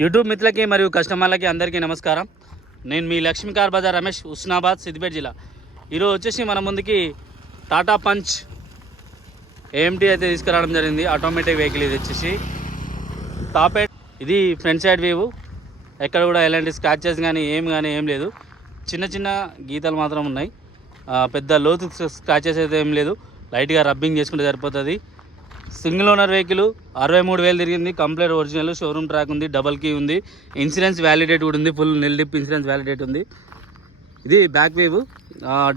YouTube మిత్రులకి మరియు కస్టమర్లకి అందరికీ నమస్కారం. నేను మీ లక్ష్మీ కార్ బజార్ రమేష్, హుస్నాబాద్, సిద్దిపేట జిల్లా. ఈరోజు వచ్చేసి మన ముందుకి టాటా పంచ్ ఏఎంటీ అయితే తీసుకురావడం జరిగింది. ఆటోమేటిక్ వెహికల్ ఇది వచ్చేసి టాప్ ఎయిట్. ఇది ఫ్రంట్ సైడ్ వ్యూ. ఎక్కడ కూడా ఎలాంటి స్క్రాచెస్ కానీ ఏం లేదు. చిన్న చిన్న గీతలు మాత్రం ఉన్నాయి. పెద్ద లోతు స్క్రాచెస్ అయితే ఏం లేదు. లైట్గా రబ్బింగ్ చేసుకుంటే సరిపోతుంది. సింగిల్ ఓనర్ వెహికల్ 63,000 తిరిగింది. కంప్లీట్ ఒరిజినల్, షోరూమ్ ట్రాక్ ఉంది, డబల్ కీ ఉంది, ఇన్సూరెన్స్ వ్యాలిడేట్ కూడా ఉంది, ఫుల్ నిల్ డిప్ ఇన్సూరెన్స్ వ్యాలిడేట్ ఉంది. ఇది బ్యాక్ వేవ్.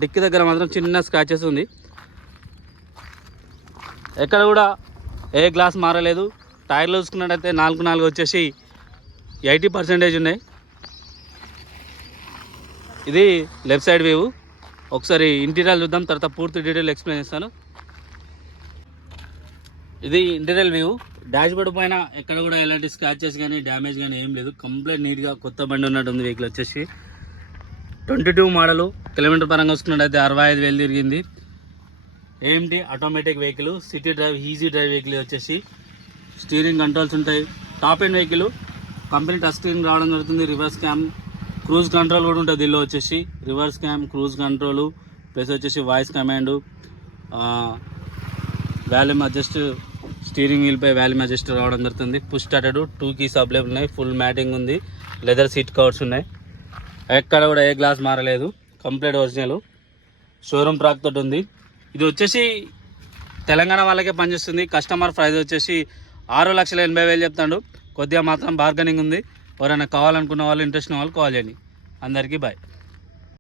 డిక్కి దగ్గర మాత్రం చిన్న స్క్రాచెస్ ఉంది. ఎక్కడ కూడా ఏ గ్లాస్ మారలేదు. టైర్లు చూసుకున్నట్టయితే 4 వచ్చేసి 80% ఉన్నాయి. ఇది లెఫ్ట్ సైడ్ వేవ్. ఒకసారి ఇంటీరియర్ చూద్దాం, తర్వాత పూర్తి డీటెయిల్ ఎక్స్ప్లెయిన్ చేస్తాను. ఇది ఇంటీరియర్ వ్యూ. డాష్ బోర్డ్ పైన ఎక్కడ కూడా ఎలాంటి స్క్రాచెస్ కానీ డ్యామేజ్ కానీ ఏం లేదు. కంప్లీట్ నీట్గా కొత్త బండి ఉన్నట్టు ఉంది. వెహికల్ వచ్చేసి 22 మోడలు. కిలోమీటర్ పరంగా చూసుకున్నట్టయితే 65,000 తిరిగింది. AMT automatic vehicle, city drive, easy drive vehicle వచ్చేసి. స్టీరింగ్ కంట్రోల్స్ ఉంటాయి. Top end vehicle. Company touch screen రావడం జరుగుతుంది. రివర్స్ క్యామ్, క్రూజ్ కంట్రోల్ కూడా ఉంటుంది దీనిలో వచ్చేసి. Reverse cam, cruise control, plus వచ్చేసి voice command, volume adjust, steering wheel పై వాల్యూమ్ అడ్జస్ట్ రావడం జరుగుతుంది. పుష్ స్టార్టెడ్, 2 కీస్ అవైలబుల్ ఉన్నాయి. ఫుల్ మ్యాటింగ్ ఉంది. లెదర్ సీట్ కవర్స్ ఉన్నాయి. ఎక్కడ కూడా ఏ గ్లాస్ మారలేదు. కంప్లీట్ ఒరిజినల్, షోరూమ్ ట్రాక్ తోటి ఉంది. ఇది వచ్చేసి తెలంగాణ వాళ్ళకే పనిచేస్తుంది. కస్టమర్ ప్రైస్ వచ్చేసి 6,80,000 చెప్తాడు. కొద్దిగా మాత్రం బార్గెనింగ్ ఉంది. ఎవరైనా కావాలనుకున్న వాళ్ళు, ఇంట్రెస్ట్ ఉన్న వాళ్ళు కాల్ చేయండి. అందరికీ బాయ్.